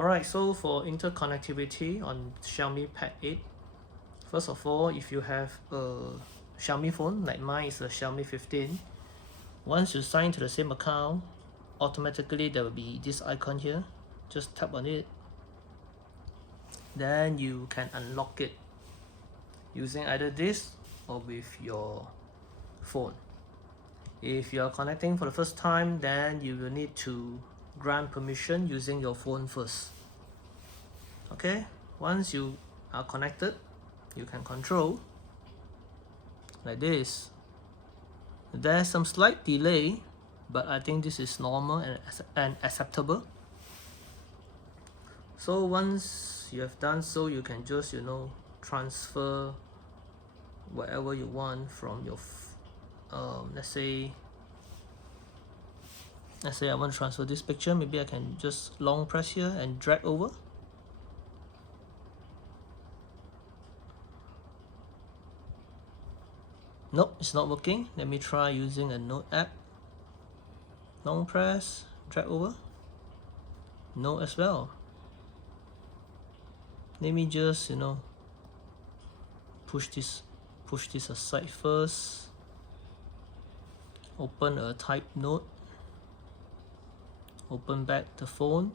Alright, so for interconnectivity on Xiaomi Pad 8, first of all, if you have a Xiaomi phone, like mine is a Xiaomi 15, once you sign to the same account, automatically there will be this icon here. Just tap on it, then you can unlock it using either this or with your phone. If you are connecting for the first time, then you will need to grant permission using your phone first. Okay, once you are connected, you can control like this. There's some slight delay, but I think this is normal and acceptable. So once you have done so, you can just transfer whatever you want from your let's say I want to transfer this picture. Maybe I can just long press here and drag over. Nope, it's not working. Let me try using a Note app. Long press, drag over. No as well. Let me just push this aside first. Open a type note. Open back the phone.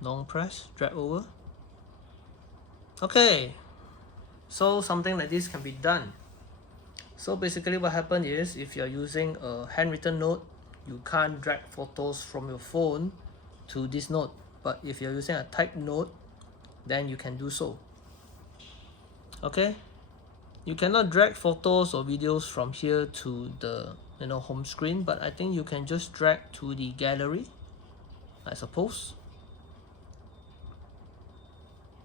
Long press, drag over. Okay, so something like this can be done. So basically what happened is, if you're using a handwritten note, you can't drag photos from your phone to this note. But if you're using a typed note, then you can do so. Okay, you cannot drag photos or videos from here to the home screen, but I think you can just drag to the gallery, I suppose.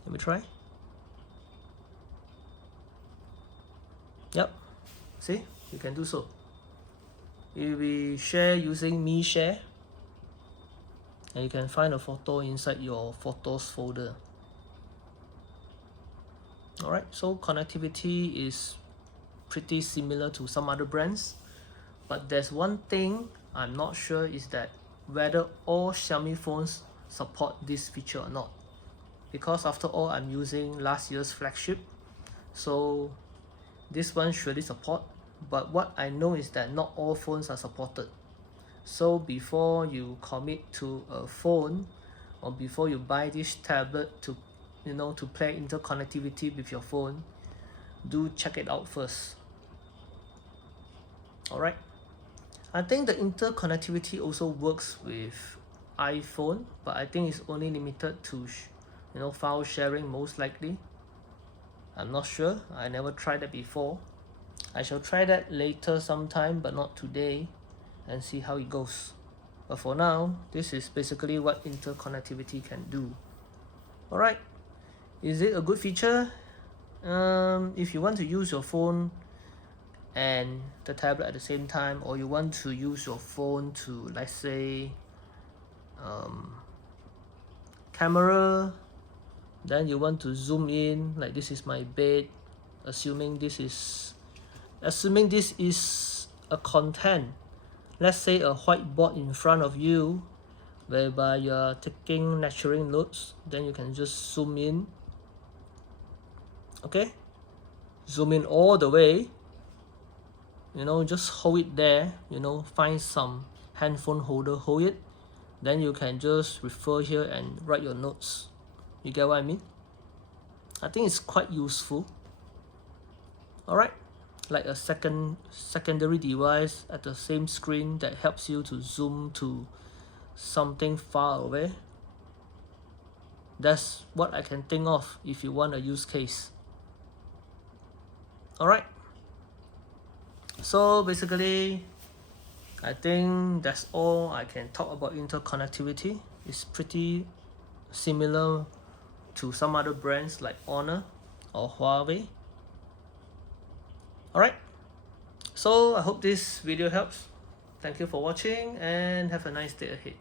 Let me try. Yep, see, you can do so. If we share using Me Share, and you can find a photo inside your photos folder. Alright, so connectivity is pretty similar to some other brands, but there's one thing I'm not sure, is that whether all Xiaomi phones support this feature or not, because after all I'm using last year's flagship, so this one surely support. But what I know is that not all phones are supported. So before you commit to a phone, or before you buy this tablet to to play interconnectivity with your phone, do check it out first. Alright, I think the interconnectivity also works with iPhone, but I think it's only limited to file sharing, most likely. I'm not sure, I never tried that before. I shall try that later sometime, but not today, and see how it goes. But for now, this is basically what interconnectivity can do. Alright, is it a good feature? If you want to use your phone and the tablet at the same time, or you want to use your phone to, let's say, camera, then you want to zoom in, like this is my bed, assuming this is a content, let's say a whiteboard in front of you, whereby you're taking lecturing notes, then you can just zoom in. Okay, zoom in all the way, just hold it there, find some handphone holder, hold it, then you can just refer here and write your notes. You get what I mean? I think it's quite useful. Alright, like a secondary device at the same screen that helps you to zoom to something far away. That's what I can think of if you want a use case. Alright, so basically I think that's all I can talk about interconnectivity. It's pretty similar to some other brands like Honor or Huawei. Alright, so I hope this video helps. Thank you for watching and have a nice day ahead.